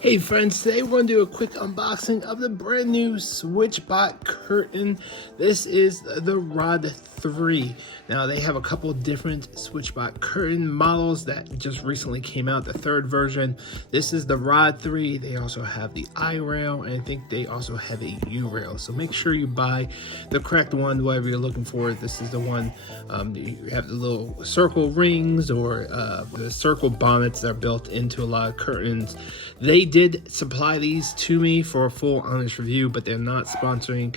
Hey friends, today we're going to do a quick unboxing of the brand new SwitchBot Curtain. This is the Rod 3. Now they have a couple different SwitchBot Curtain models that just recently came out, the third version. This is the Rod 3. They also have the I rail, and I think they also have a U rail. So make sure you buy the correct one, whatever you're looking for. This is the one, you have the little circle rings or the circle bonnets that are built into a lot of curtains. They did supply these to me for a full honest review, but they're not sponsoring.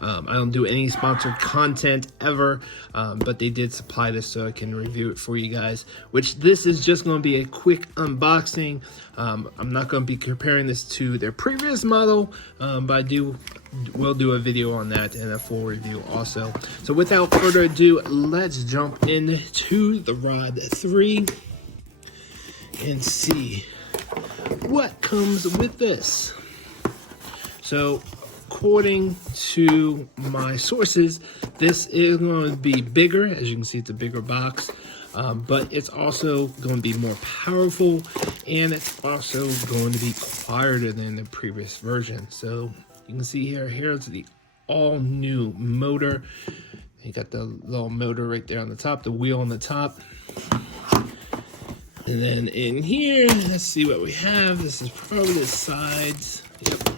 I don't do any sponsored content ever, but they did supply this so I can review it for you guys, which this is just going to be a quick unboxing. I'm not going to be comparing this to their previous model, but we'll do a video on that and a full review also. So without further ado, let's jump into the Rod 3 and see what comes with this. So according to my sources, this is going to be bigger. As you can see, it's a bigger box, but it's also going to be more powerful, and it's also going to be quieter than the previous version. So you can see here's the all new motor. You got the little motor right there on the top, the wheel on the top. And then in here, let's see what we have. This is probably the sides. Yep.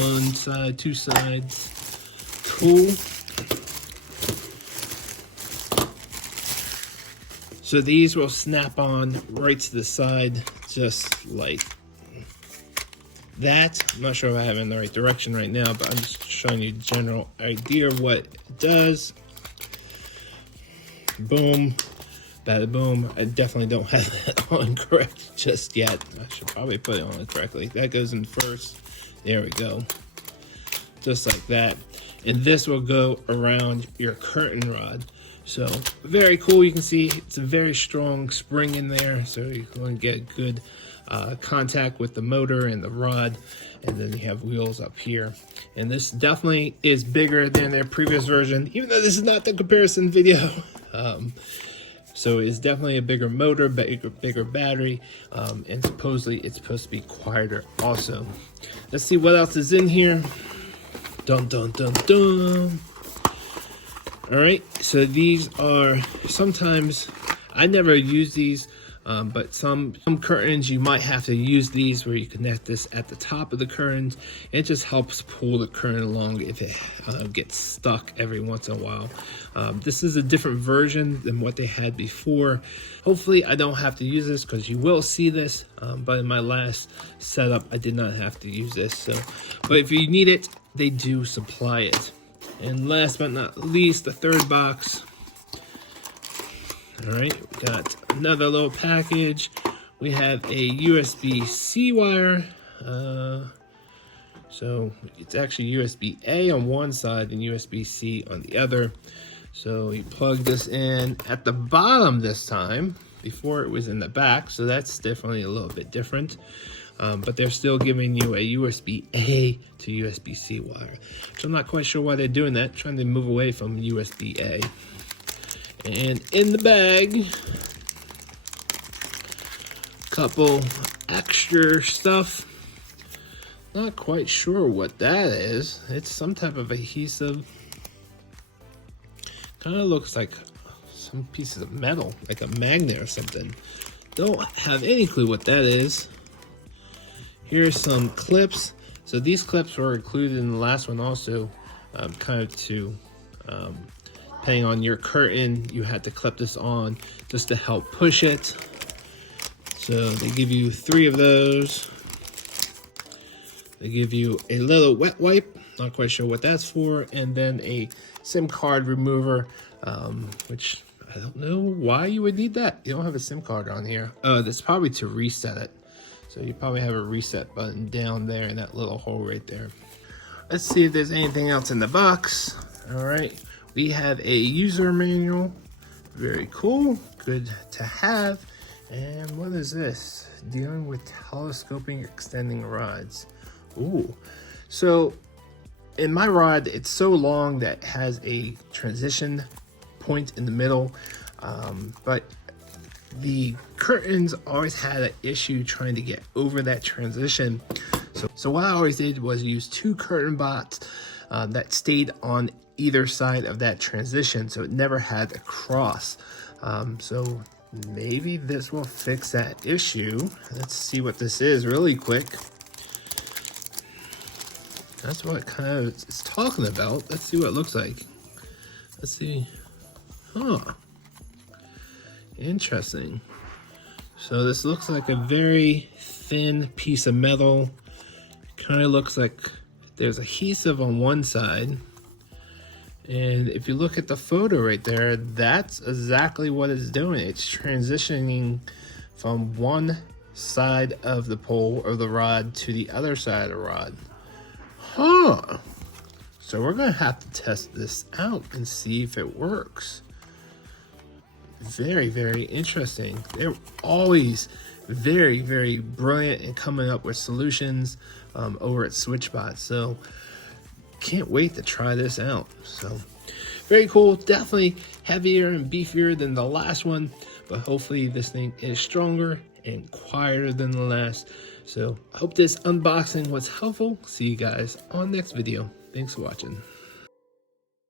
One side, two sides. Cool. So these will snap on right to the side, just like that. I'm not sure if I have it in the right direction right now, but I'm just showing you a general idea of what it does. Boom. Bada boom. I definitely don't have that on correct just yet. I should probably put it on correctly. That goes in first. There we go. Just like that. And this will go around your curtain rod. So very cool. You can see it's a very strong spring in there, so you're going to get good contact with the motor and the rod. And then you have wheels up here. And this definitely is bigger than their previous version, even though this is not the comparison video. So it's definitely a bigger motor, bigger battery, and supposedly it's supposed to be quieter also. Let's see what else is in here. Dun dun dun dun. All right, so these are sometimes, I never use these, but some curtains you might have to use these where you connect this at the top of the curtains. It just helps pull the curtain along if it gets stuck every once in a while. This is a different version than what they had before. Hopefully I don't have to use this, because you will see this, but in my last setup I did not have to use this. So, but if you need it, they do supply it. And last but not least, the third box. All right, we got another little package. We have a USB-C wire. So it's actually USB-A on one side and USB-C on the other. So you plug this in at the bottom this time. Before it was in the back, so that's definitely a little bit different. But they're still giving you a USB-A to USB-C wire. So I'm not quite sure why they're doing that, trying to move away from USB-A. And in the bag, couple extra stuff. Not quite sure what that is. It's some type of adhesive. Kind of looks like some pieces of metal, like a magnet or something. Don't have any clue what that is. Here's some clips. So these clips were included in the last one also, kind of to, depending on your curtain, you had to clip this on just to help push it. So they give you 3 of those. They give you a little wet wipe, not quite sure what that's for, and then a SIM card remover, which I don't know why you would need that. You don't have a SIM card on here. That's probably to reset it. So you probably have a reset button down there in that little hole right there. Let's see if there's anything else in the box. All right, we have a user manual. Very cool, good to have. And what is this? Dealing with telescoping extending rods. Ooh, so in my rod, it's so long that it has a transition point in the middle, but the curtains always had an issue trying to get over that transition. So what I always did was use 2 curtain bots that stayed on either side of that transition, so it never had to cross. So maybe this will fix that issue. Let's see what this is really quick. That's what it kind of is talking about. Let's see what it looks like. Let's see. Huh. Interesting. So this looks like a very thin piece of metal. Kind of looks like there's adhesive on one side. And if you look at the photo right there, that's exactly what it's doing. It's transitioning from one side of the pole or the rod to the other side of the rod. Huh. So we're going to have to test this out and see if it works. Very, very interesting. They're always very, very brilliant in coming up with solutions over at SwitchBot. So can't wait to try this out. So very cool. Definitely heavier and beefier than the last one, but hopefully this thing is stronger and quieter than the last. So I hope this unboxing was helpful. See you guys on next video. Thanks for watching.